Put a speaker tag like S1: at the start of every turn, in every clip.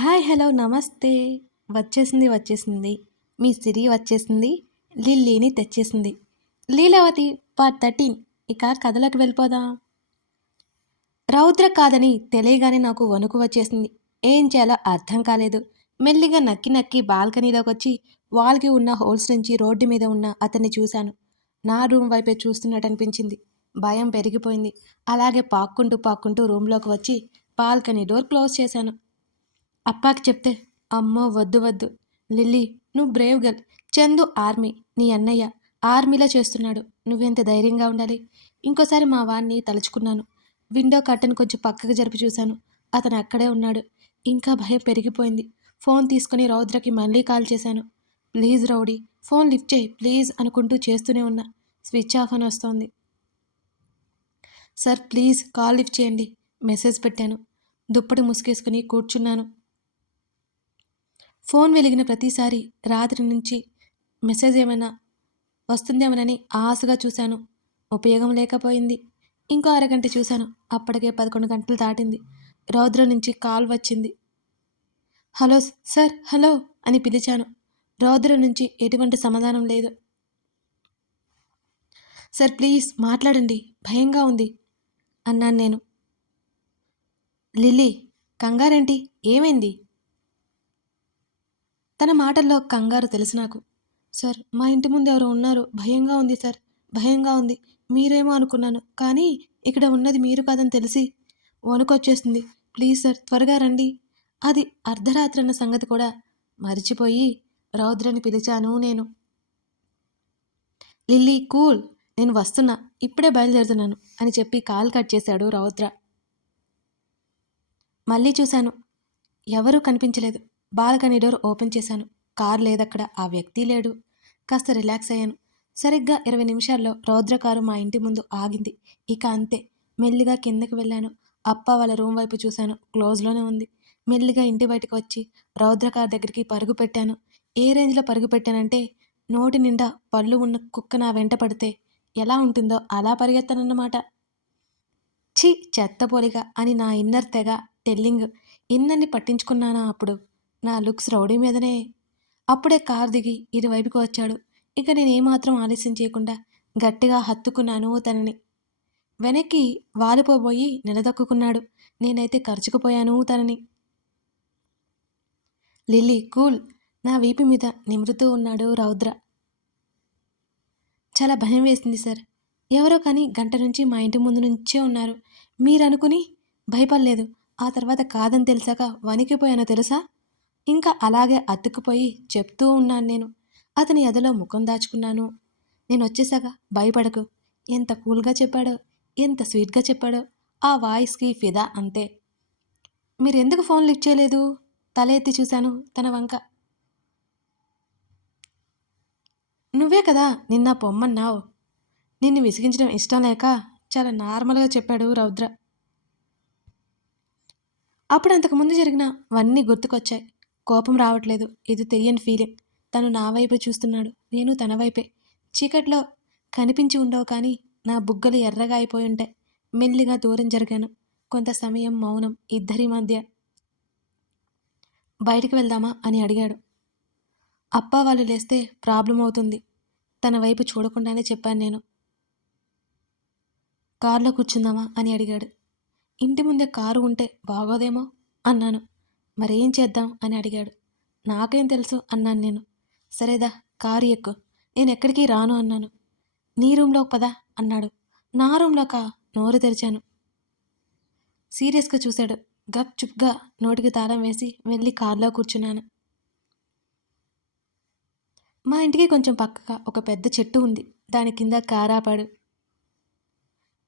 S1: Hi hello నమస్తే. వచ్చేసింది వచ్చేసింది. మీ సిరి వచ్చేసింది లిల్లీని తెచ్చేసింది. Leelavathi part thirteen. ఇక కథలకు వెళ్ళిపోదాం. రౌద్ర కాదని తెలియగానే నాకు వణుకు వచ్చేసింది. ఏం చేయాలో అర్థం కాలేదు. మెల్లిగా నక్కి నక్కి బాల్కనీలోకి వచ్చి వాల్కి ఉన్న హోల్స్ నుంచి రోడ్డు మీద ఉన్న అతన్ని చూశాను. నా రూమ్ వైపే చూస్తున్నట్టు అనిపించింది. భయం పెరిగిపోయింది. అలాగే పాక్కుంటూ పాక్కుంటూ రూమ్లోకి వచ్చి బాల్కనీ డోర్ క్లోజ్ చేశాను. అప్పాకి చెప్తే అమ్మో వద్దు వద్దు. లిల్లీ నువ్వు బ్రేవ్ గర్ల్ చందు ఆర్మీ నీ అన్నయ్య ఆర్మీలో చేస్తున్నాడు. నువ్వెంత ధైర్యంగా ఉండాలి? ఇంకోసారి మా వాడిని తలుచుకున్నాను. విండో కర్టన్ కొంచెం పక్కకు జరిపి చూశాను. అతను అక్కడే ఉన్నాడు. ఇంకా భయం పెరిగిపోయింది. ఫోన్ తీసుకుని రౌద్రకి మళ్ళీ కాల్ చేశాను. ప్లీజ్ రౌడీ ఫోన్ లిఫ్ట్ చేయి ప్లీజ్ అనుకుంటూ చేస్తూనే ఉన్నా. స్విచ్ ఆఫ్ అని వస్తోంది. సార్ ప్లీజ్ కాల్ లిఫ్ట్ చేయండి. మెసేజ్ పెట్టాను. దుప్పటి ముసుగేసుకుని కూర్చున్నాను. ఫోన్ వెలిగిన ప్రతిసారి రాత్రి నుంచి మెసేజ్ ఏమైనా వస్తుందేమోనని ఆశగా చూశాను. ఉపయోగం లేకపోయింది. ఇంకో అరగంట చూశాను. అప్పటికే పదకొండు గంటలు దాటింది. రౌద్ర నుంచి కాల్ వచ్చింది. హలో సార్ హలో అని పిలిచాను. రౌద్ర నుంచి ఎటువంటి సమాధానం లేదు. సార్ ప్లీజ్ మాట్లాడండి. భయంగా ఉంది అన్నాను నేను. లిల్లీ కంగారేంటి? ఏమైంది? తన మాటల్లో కంగారు తెలుసు నాకు. సార్ మా ఇంటి ముందు ఎవరో ఉన్నారు. భయంగా ఉంది సార్. భయంగా ఉంది. మీరేమో అనుకున్నాను. కానీ ఇక్కడ ఉన్నది మీరు కాదని తెలిసి వణుకొచ్చేస్తుంది ప్లీజ్ సార్ త్వరగా రండి. అది అర్ధరాత్రి అన్న సంగతి కూడా మరిచిపోయి రౌద్రని పిలిచాను నేను. Lilly cool. నేను వస్తున్నా. ఇప్పుడే బయలుదేరుతున్నాను అని చెప్పి కాల్ కట్ చేశాడు రౌద్ర. మళ్ళీ చూశాను. ఎవరూ కనిపించలేదు. బాల్కనీ డోర్ ఓపెన్ చేశాను. కార్ లేదక్కడ. ఆ వ్యక్తి లేడు. కాస్త రిలాక్స్ అయ్యాను. సరిగ్గా ఇరవై నిమిషాల్లో రౌద్ర కారు మా ఇంటి ముందు ఆగింది. ఇక అంతే. మెల్లిగా కిందకి వెళ్ళాను. అప్ప వాళ్ళ రూమ్ వైపు చూశాను. క్లోజ్లోనే ఉంది. మెల్లిగా ఇంటి బయటకు వచ్చి రౌద్ర కార్ దగ్గరికి పరుగు పెట్టాను. ఏ రేంజ్లో పరుగు పెట్టానంటే నోటి నిండా పళ్ళు ఉన్న కుక్క నా వెంట పడితే ఎలా ఉంటుందో అలా పరిగెత్తానన్నమాట. ఛీ! చెత్తపోలిగా అని నా ఇన్నర్ తెగ టెల్లింగ్. ఇన్నర్ని పట్టించుకున్నానా అప్పుడు? నా లుక్స్ రౌడీ మీదనే. అప్పుడే కార్ దిగి ఇరువైపుకి వచ్చాడు. ఇక నేను ఏమాత్రం ఆలస్యం చేయకుండా గట్టిగా హత్తుకున్నాను తనని. వెనక్కి వాలిపోబోయి నిలదొక్కున్నాడు నేనైతే ఖర్చుకుపోయాను తనని. Lilly cool. నా వీపు మీద నిమురుతూ ఉన్నాడు రౌద్ర. చాలా భయం వేసింది సార్. ఎవరో కానీ గంట నుంచి మా ఇంటి ముందు నుంచే ఉన్నారు. మీరు అనుకుని భయపడలేదు. ఆ తర్వాత కాదని తెలిసాక వణికిపోయానో తెలుసా? ఇంకా అలాగే అతుక్కుపోయి చెప్తూ ఉన్నాను నేను. అతని ఎదలో ముఖం దాచుకున్నాను. నేను వచ్చేసాక భయపడకు. ఎంత కూల్గా చెప్పాడో ఎంత స్వీట్గా చెప్పాడో ఆ వాయిస్కి ఫిదా అంతే. మీరెందుకు ఫోన్ లిఫ్ట్ చేయలేదు? తల ఎత్తి చూశాను తన వంక. నువ్వే కదా నిన్న పొమ్మన్నావు. నిన్ను విసిగించడం ఇష్టం లేక చాలా నార్మల్గా చెప్పాడు రౌద్ర. అప్పుడు అంతకుముందు జరిగినవన్నీ గుర్తుకొచ్చాయి. కోపం రావట్లేదు. ఇది తెలియని ఫీలింగ్ తను నా వైపు చూస్తున్నాడు. నేను తన వైపే. చీకట్లో కనిపించి ఉండవు కానీ నా బుగ్గలు ఎర్రగా అయిపోయి ఉంటాయి మెల్లిగా దూరం జరిగాను. కొంత సమయం మౌనం ఇద్దరి మధ్య. బయటికి వెళ్దామా అని అడిగాడు. అప్ప వాళ్ళు లేస్తే ప్రాబ్లం అవుతుంది. తన వైపు చూడకుండానే చెప్పాను నేను. కారులో కూర్చుందామా అని అడిగాడు. ఇంటి ముందే కారు ఉంటే బాగోదేమో అన్నాను. మరేం చేద్దాం? అని అడిగాడు. నాకేం తెలుసు? అన్నాను నేను. సరేదా కారు ఎక్కు. నేను ఎక్కడికి రాను? అన్నాను. నీ రూమ్లో పదా అన్నాడు. నా రూమ్లోకా? నోరు తెరిచాను. సీరియస్గా చూశాడు. గప్ చుప్గా నోటికి తాళం వేసి వెళ్ళి కారులో కూర్చున్నాను. మా ఇంటికి కొంచెం పక్కగా ఒక పెద్ద చెట్టు ఉంది. దాని కింద కారు ఆపాడు.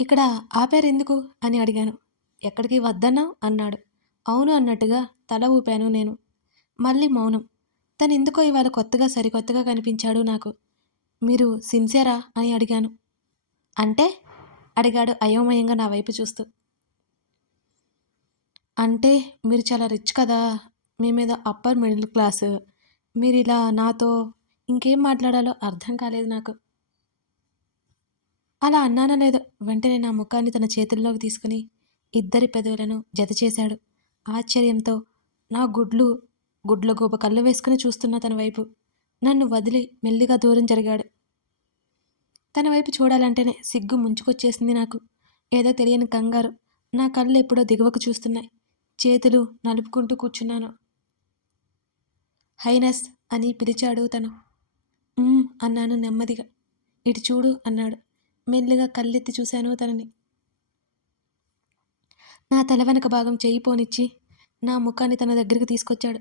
S1: ఇక్కడ ఆపారు ఎందుకు? అని అడిగాను. ఎక్కడికి వద్దన్నావు? అన్నాడు. అవును అన్నట్టుగా తల ఊపాను నేను. మళ్ళీ మౌనం. తను ఎందుకో ఇవాళ కొత్తగా సరికొత్తగా కనిపించాడు నాకు. మీరు సిన్సియరా? అని అడిగాను. అంటే? అడిగాడు అయోమయంగా నా వైపు చూస్తూ. అంటే మీరు చాలా రిచ్ కదా? మీ మీద అప్పర్ మిడిల్ క్లాస్. మీరు ఇలా నాతో ఇంకేం మాట్లాడాలో అర్థం కాలేదు నాకు. అలా అన్నానో లేదో వెంటనే నా ముఖాన్ని తన చేతుల్లోకి తీసుకుని ఇద్దరి పెదవులను జత చేశాడు ఆశ్చర్యంతో నా గుడ్లు గుడ్ల గోప కళ్ళు వేసుకుని చూస్తున్న తన వైపు. నన్ను వదిలి మెల్లిగా దూరం జరిగాడు. తన వైపు చూడాలంటేనే సిగ్గు ముంచుకొచ్చేసింది నాకు. ఏదో తెలియని కంగారు. నా కళ్ళు ఎప్పుడో దిగువకు చూస్తున్నాయి. చేతులు నలుపుకుంటూ కూర్చున్నాను. హైనస్ అని పిలిచాడు తను. అన్నాను నెమ్మదిగా. ఇటు చూడు అన్నాడు. మెల్లిగా కళ్ళెత్తి చూశాను తనని. నా తల వెనక భాగం చేయి పోనిచ్చి నా ముఖాన్ని తన దగ్గరికి తీసుకొచ్చాడు.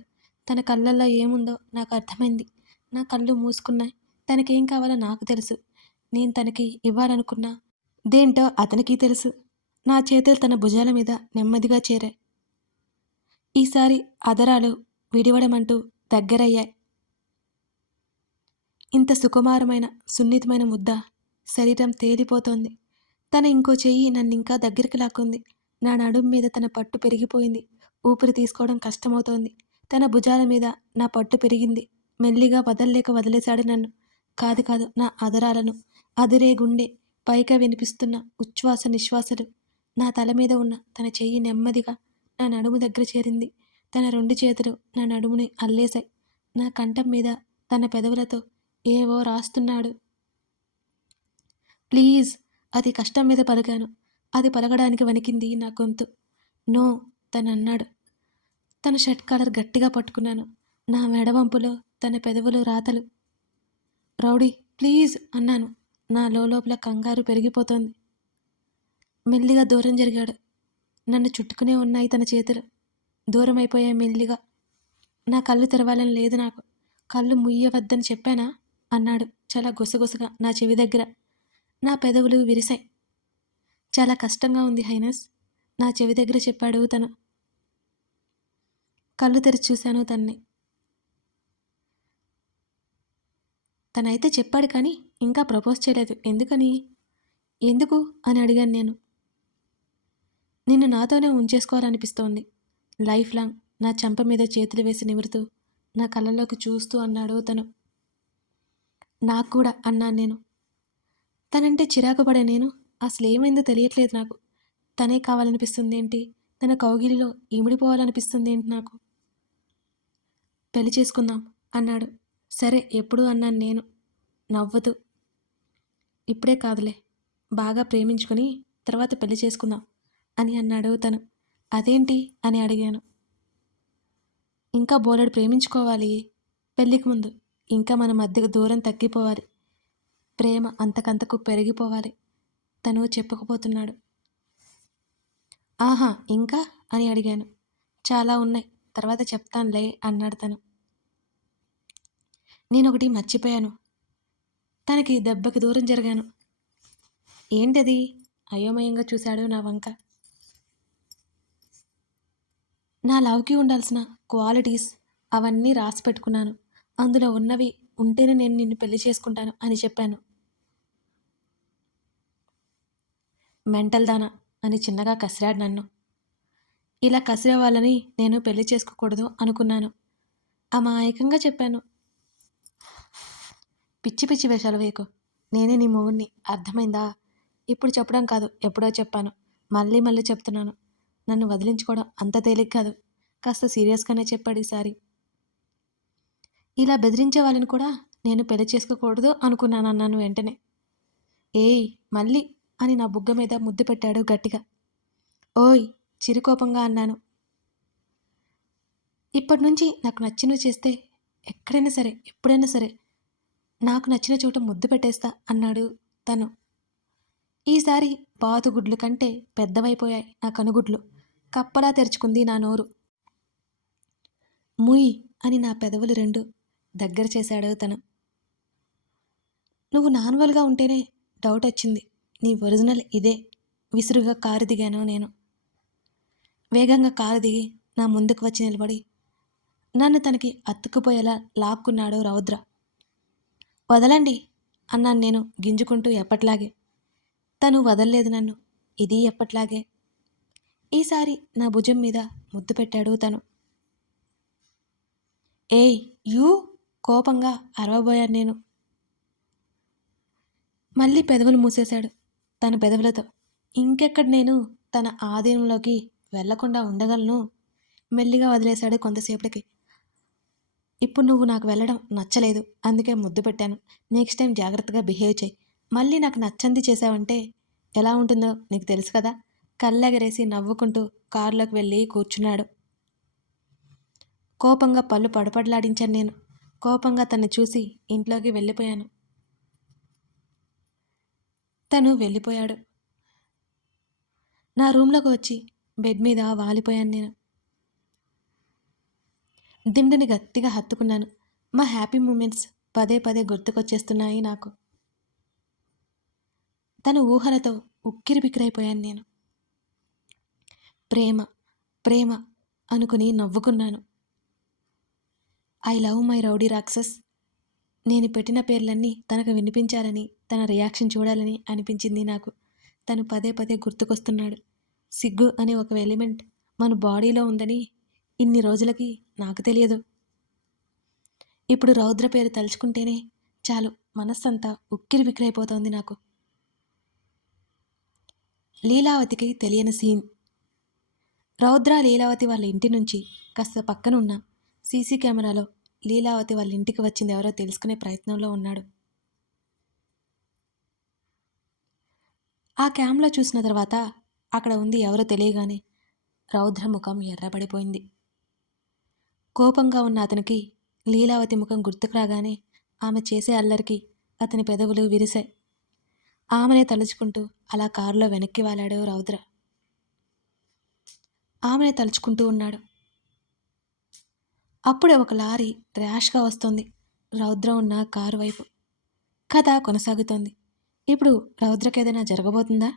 S1: తన కళ్ళల్లో ఏముందో నాకు అర్థమైంది. నా కళ్ళు మూసుకున్నాయి. తనకేం కావాలో నాకు తెలుసు. నేను తనకి ఇవ్వాలనుకున్నా దేంటో అతనికి తెలుసు. నా చేతులు తన భుజాల మీద నెమ్మదిగా చేరాయి. ఈసారి అదరాలు విడివడమంటూ దగ్గరయ్యాయి. ఇంత సుకుమారమైన సున్నితమైన ముద్ద శరీరం తేలిపోతోంది. తన ఇంకో చెయ్యి నన్ను ఇంకా దగ్గరికి లాక్కుంది. నా నడుం మీద తన పట్టు పెరిగిపోయింది. ఊపిరి తీసుకోవడం కష్టమవుతోంది. తన భుజాల మీద నా పట్టు పెరిగింది. మెల్లిగా వదల్లేక వదిలేశాడు నన్ను. కాదు కాదు నా అదరాలను. అదిరే గుండె పైగా వినిపిస్తున్న ఉచ్ఛ్వాస నిశ్వాసలు. నా తల మీద ఉన్న తన చెయ్యి నెమ్మదిగా నా నడుము దగ్గర చేరింది. తన రెండు చేతులు నా నడుముని అల్లేశాయి. నా కంఠం మీద తన పెదవులతో ఏవో రాస్తున్నాడు. ప్లీజ్ అది కష్టం మీద పలికాను. అది పలగడానికి వణికింది నా గొంతు. నో తను అన్నాడు తన షర్ట్ కాలర్ గట్టిగా పట్టుకున్నాను. నా మెడవంపులో తన పెదవులు రాతలు. రౌడీ ప్లీజ్ అన్నాను. నా లోపల కంగారు పెరిగిపోతోంది. మెల్లిగా దూరం జరిగాడు. నన్ను చుట్టుకునే ఉన్నాయి తన చేతులు. దూరం అయిపోయాయి మెల్లిగా. నా కళ్ళు తెరవాలని లేదు నాకు. కళ్ళు ముయ్యవద్దని చెప్పానా? అన్నాడు. చాలా గుసగుసగా నా చెవి దగ్గర. నా పెదవులు విరిశాయి. చాలా కష్టంగా ఉంది హైనస్. నా చెవి దగ్గర చెప్పాడు తను. కళ్ళు తెరిచి చూశాను తన్ని. తనైతే చెప్పాడు కానీ ఇంకా ప్రపోజ్ చేయలేదు. ఎందుకని? ఎందుకు? అని అడిగాను నేను. నిన్ను నాతోనే ఉంచేసుకోవాలనిపిస్తోంది. లైఫ్ లాంగ్ నా చెంప మీద చేతులు వేసి నిమురుతూ నా కళ్ళలోకి చూస్తూ అన్నాడు తను. నాకు కూడా అన్నాను నేను. తనంటే చిరాకు పడే నేను అసలు ఏమైందో తెలియట్లేదు నాకు. తనే కావాలనిపిస్తుంది ఏంటి తన కౌగిలిలో ఈమిడిపోవాలనిపిస్తుంది ఏంటి నాకు? పెళ్ళి చేసుకుందాం అన్నాడు. సరే ఎప్పుడు అన్నాను నేను. నవ్వదు. ఇప్పుడే కాదులే. బాగా ప్రేమించుకొని తర్వాత పెళ్ళి చేసుకుందాం అని అన్నాడు తను. అదేంటి? అని అడిగాను. ఇంకా బోలెడు ప్రేమించుకోవాలి. పెళ్ళికి ముందు ఇంకా మన మధ్యకు దూరం తగ్గిపోవాలి. ప్రేమ అంతకంతకు పెరిగిపోవాలి. తను చెప్పకపోతున్నాడు. ఆహా ఇంకా? అని అడిగాను. చాలా ఉన్నాయి. తర్వాత చెప్తానులే అన్నాడు తను. నేను ఒకటి మర్చిపోయాను. తనకి దెబ్బకి దూరం జరిగాను. ఏంటది? అయోమయంగా చూశాడు నా వంక. నా లవ్కి ఉండాల్సిన క్వాలిటీస్ అవన్నీ రాసి పెట్టుకున్నాను. అందులో ఉన్నవి ఉంటేనే నేను నిన్ను పెళ్ళి చేసుకుంటాను అని చెప్పాను. మెంటల్ దానా అని చిన్నగా కసిరాడు నన్ను. ఇలా కసిరే వాళ్ళని నేను పెళ్ళి చేసుకోకూడదు అనుకున్నాను. అమాయకంగా చెప్పాను. పిచ్చి పిచ్చి వేషాలు వేయకు. నేనే నీ మొగుడిని అర్థమైందా? ఇప్పుడు చెప్పడం కాదు. ఎప్పుడో చెప్పాను. మళ్ళీ మళ్ళీ చెప్తున్నాను. నన్ను వదిలించుకోవడం అంత తేలిక కాదు. కాస్త సీరియస్గానే చెప్పాడు ఈసారి. ఇలా బెదిరించే వాళ్ళని కూడా నేను పెళ్ళి చేసుకోకూడదు అనుకున్నాను అన్నాను వెంటనే. ఏయ్ మళ్ళీ అని నా బుగ్గ మీద ముద్దు పెట్టాడు గట్టిగా. ఓయ్ చిరుకోపంగా అన్నాను. ఇప్పటి నుంచి నాకు నచ్చినవి చేస్తే ఎక్కడైనా సరే ఎప్పుడైనా సరే నాకు నచ్చిన చోట ముద్దు పెట్టేస్తా అన్నాడు తను. ఈసారి బాతుగుడ్లు కంటే పెద్దవైపోయాయి నా కనుగుడ్లు. కప్పలా తెరుచుకుంది నా నోరు. ముయ్ అని నా పెదవులు రెండు దగ్గర చేశాడు తను. నువ్వు నార్మల్గా ఉంటేనే డౌట్ వచ్చింది నీ ఒరిజినల్ ఇదే. విసురుగా కారు దిగాను నేను. వేగంగా కారు దిగి నా ముందుకు వచ్చి నిలబడి నన్ను తనకి అతుక్కుపోయేలా లాక్కున్నాడు రౌద్ర. వదలండి అన్నాను నేను గింజుకుంటూ ఎప్పట్లాగే. తను వదల్లేదు నన్ను ఇది ఎప్పట్లాగే. ఈసారి నా భుజం మీద ముద్దు పెట్టాడు తను. ఏయ్ యూ కోపంగా అరవబోయాను నేను. మళ్ళీ పెదవులు మూసేశాడు. తన పెదవులతో ఇంకెక్కడ నేను తన ఆధీనంలోకి వెళ్ళకుండా ఉండగలను? మెల్లిగా వదిలేశాడు కొంతసేపటికి. ఇప్పుడు నువ్వు నాకు వెళ్ళడం నచ్చలేదు అందుకే ముద్దు పెట్టాను. నెక్స్ట్ టైం జాగ్రత్తగా బిహేవ్ చేయి. మళ్ళీ నాకు నచ్చంది చేసావంటే ఎలా ఉంటుందో నీకు తెలుసు కదా? కళ్ళెగరేసి నవ్వుకుంటూ కారులోకి వెళ్ళి కూర్చున్నాడు. కోపంగా పళ్ళు పడపడలాడించాను నేను. కోపంగా తన్ని చూసి ఇంట్లోకి వెళ్ళిపోయాను. తను వెళ్ళిపోయాడు. నా రూమ్లోకి వచ్చి బెడ్ మీద వాలిపోయాను నేను. దిండుని గట్టిగా హత్తుకున్నాను. మా హ్యాపీ మూమెంట్స్ పదే పదే గుర్తుకొచ్చేస్తున్నాయి నాకు. తన ఊహలతో ఉక్కిరి బిక్కిరైపోయాను నేను. ప్రేమ ప్రేమ అనుకుని నవ్వుకున్నాను. ఐ లవ్ మై రౌడీ రాక్సస్ నేను పెట్టిన పేర్లన్నీ తనకు వినిపించాలని తన రియాక్షన్ చూడాలని అనిపించింది నాకు. తను పదే పదే గుర్తుకొస్తున్నాడు. సిగ్గు అనే ఒక ఎలిమెంట్ మన బాడీలో ఉందని ఇన్ని రోజులకి నాకు తెలియదు. ఇప్పుడు రౌద్ర పేరు తలుచుకుంటేనే చాలు మనస్సంతా ఉక్కిరి బిక్కిరైపోతోంది నాకు. లీలావతికి తెలియని సీన్. రౌద్ర లీలావతి వాళ్ళ ఇంటి నుంచి కాస్త పక్కనున్న సీసీ కెమెరాలో లీలావతి వాళ్ళ ఇంటికి వచ్చింది ఎవరో తెలుసుకునే ప్రయత్నంలో ఉన్నాడు. ఆ క్యామ్లో చూసిన తర్వాత అక్కడ ఉంది ఎవరో తెలియగానే రౌద్ర ముఖం ఎర్రబడిపోయింది. కోపంగా ఉన్న అతనికి లీలావతి ముఖం గుర్తుకు రాగానే ఆమె చేసే అల్లరికి అతని పెదవులు విరిశాయి. ఆమెనే తలుచుకుంటూ అలా కారులో వెనక్కి వాలాడు రౌద్ర. ఆమెనే తలుచుకుంటూ ఉన్నాడు. అప్పుడే ఒక లారీ ర్యాష్గా వస్తుంది. రౌద్ర ఉన్న కారు వైపు. కథ కొనసాగుతోంది. ఇప్పుడు రౌద్రకి ఏదైనా జరగబోతుందా?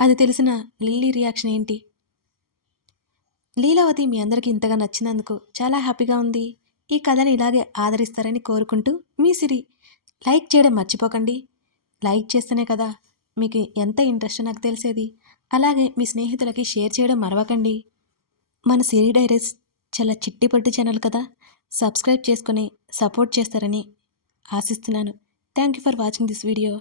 S1: అది తెలిసిన లిల్లీ రియాక్షన్ ఏంటి? లీలావతి మీ అందరికీ ఇంతగా నచ్చినందుకు చాలా హ్యాపీగా ఉంది. ఈ కథని ఇలాగే ఆదరిస్తారని కోరుకుంటూ మీ సిరి లైక్ చేయడం మర్చిపోకండి. లైక్ చేస్తేనే కదా మీకు ఎంత ఇంట్రెస్ట్ నాకు తెలిసేది. అలాగే మీ స్నేహితులకి షేర్ చేయడం మరవకండి. మన సిరి డైరీస్ చాలా చిట్టిపట్టు ఛానల్ కదా. సబ్స్క్రైబ్ చేసుకొని సపోర్ట్ చేస్తారని ఆశిస్తున్నాను. Thank you for watching this video.